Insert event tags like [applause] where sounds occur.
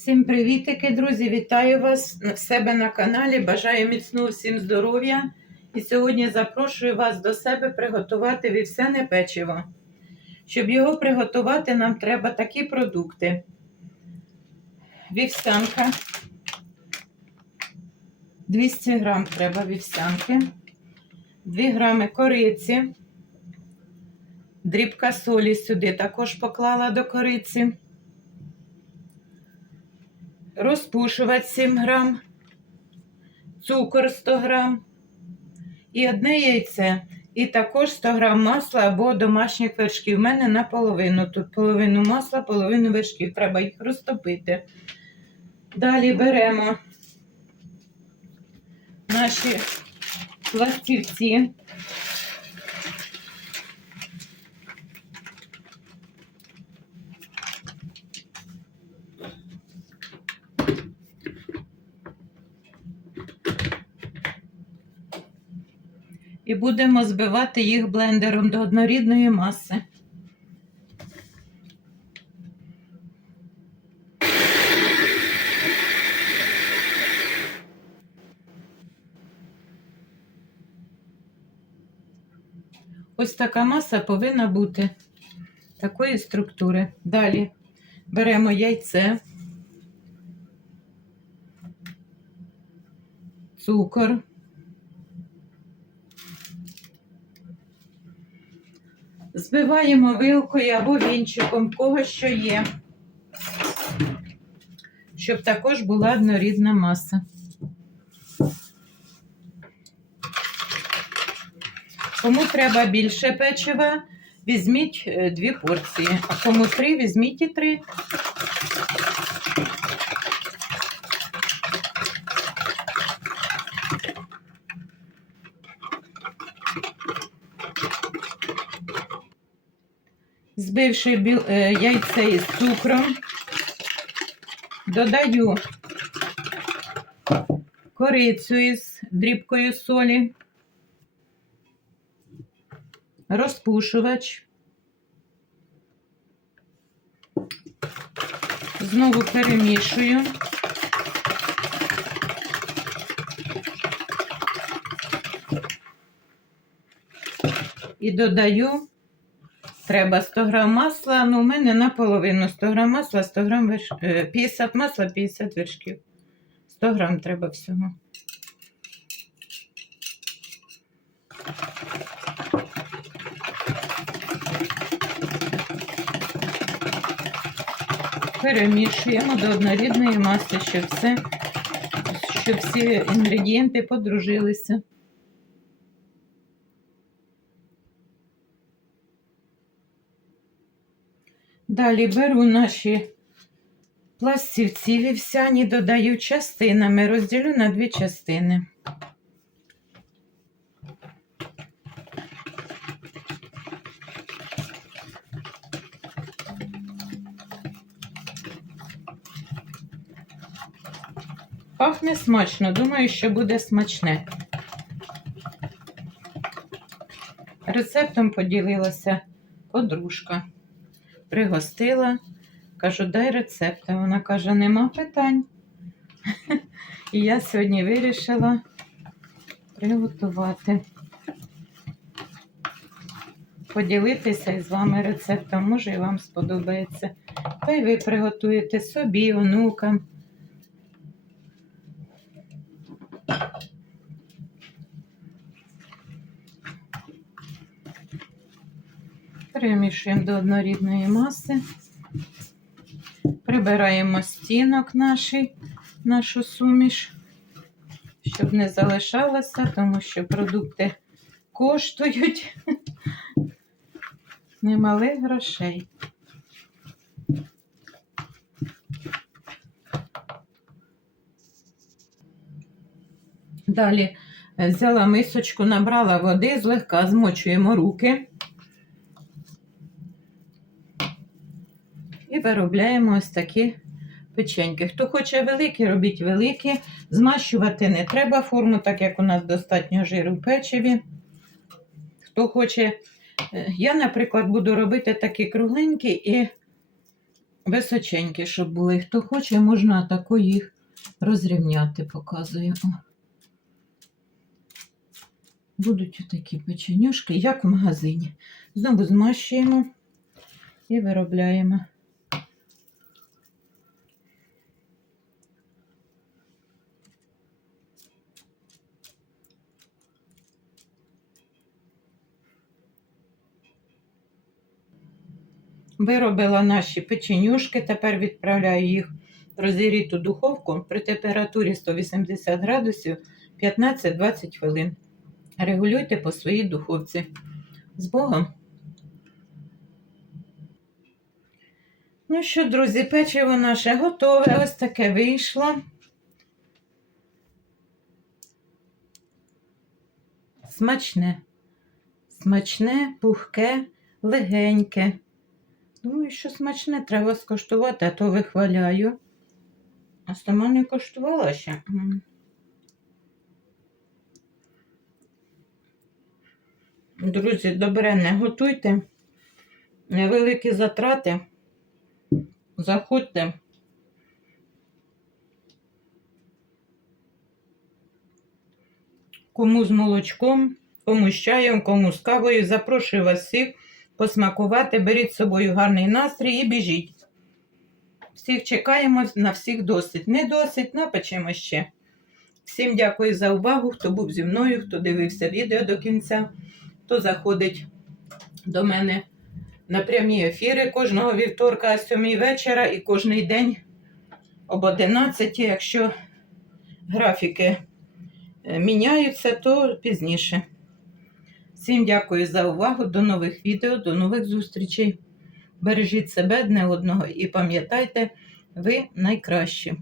Всім привітики, друзі! Вітаю вас в себе на каналі. Бажаю міцного всім здоров'я. І сьогодні запрошую вас до себе приготувати вівсяне печиво. Щоб його приготувати, нам треба такі продукти: вівсянка. 200 грам треба вівсянки, 2 грами кориці, дрібка солі сюди також поклала до кориці розпушувач 7 грам, цукор 100 грам і одне яйце. І також 100 грам масла або домашніх вершків. У мене наполовину. Тут половину масла, половину вершків. Треба їх розтопити. Далі беремо наші пластівці. І будемо збивати їх блендером до однорідної маси. Ось така маса повинна бути такої структури. Далі беремо яйце, цукор. Збиваємо вилкою або вінчиком, кого що є, щоб також була однорідна маса. Кому треба більше печива, візьміть е, дві порції, а кому три, візьміть і три. Збивши біл- е, яйце із цукром, додаю корицю із дрібкою солі, розпушувач. Знову перемішую. І додаю Треба 100 грам масла, ну у мене наполовину 100 грам масла, 100 грам верш... е, 50 масла, 50 вершків. 100 грам треба всього. Перемішуємо до однорідної маси, щоб все, щоб всі інгредієнти подружилися. Далі беру наші пластівці вівсяні, додаю частинами, розділю на дві частини. Пахне смачно, думаю, що буде смачне. Рецептом поділилася подружка пригостила. Кажу, дай рецепт. А вона каже, нема питань. [laughs] І я сьогодні вирішила приготувати. Поділитися із вами рецептом, може і вам сподобається. Та й ви приготуєте собі, онукам. Перемішуємо до однорідної маси. Прибираємо стінок нашій, нашу суміш, щоб не залишалося, тому що продукти коштують [laughs] немалих грошей. Далі е, взяла мисочку, набрала води, злегка змочуємо руки. І виробляємо ось такі печеньки. Хто хоче великі, робіть великі. Змащувати не треба форму, так як у нас достатньо жиру в печиві. Хто хоче, е, я, наприклад, буду робити такі кругленькі і Височенькі, щоб були. Хто хоче, можна тако їх розрівняти, показую. Будуть такі печенюшки, як в магазині. Знову змащуємо і виробляємо. Виробила наші печенюшки, тепер відправляю їх в розігріту духовку при температурі 180 градусів 15-20 хвилин. Регулюйте по своїй духовці. З Богом! Ну що, друзі, печиво наше готове. Ось таке вийшло. Смачне. Смачне, пухке, легеньке. Думаю, що смачне треба скоштувати, а то вихваляю. А сама не коштувала ще. Друзі, добре, не готуйте. Невеликі затрати. Заходьте. Кому з молочком, кому з чаєм, кому з кавою. Запрошую вас всіх посмакувати. Беріть з собою гарний настрій і біжіть. Всіх чекаємо, на всіх досить. Не досить, напечемо ще. Всім дякую за увагу, хто був зі мною, хто дивився відео до кінця, хто заходить до мене на прямі ефіри кожного вівторка о 7 вечора і кожний день об 11, якщо графіки е, міняються, то пізніше. Всім дякую за увагу. До нових відео, до нових зустрічей. Бережіть себе дне одного і пам'ятайте, ви найкращі.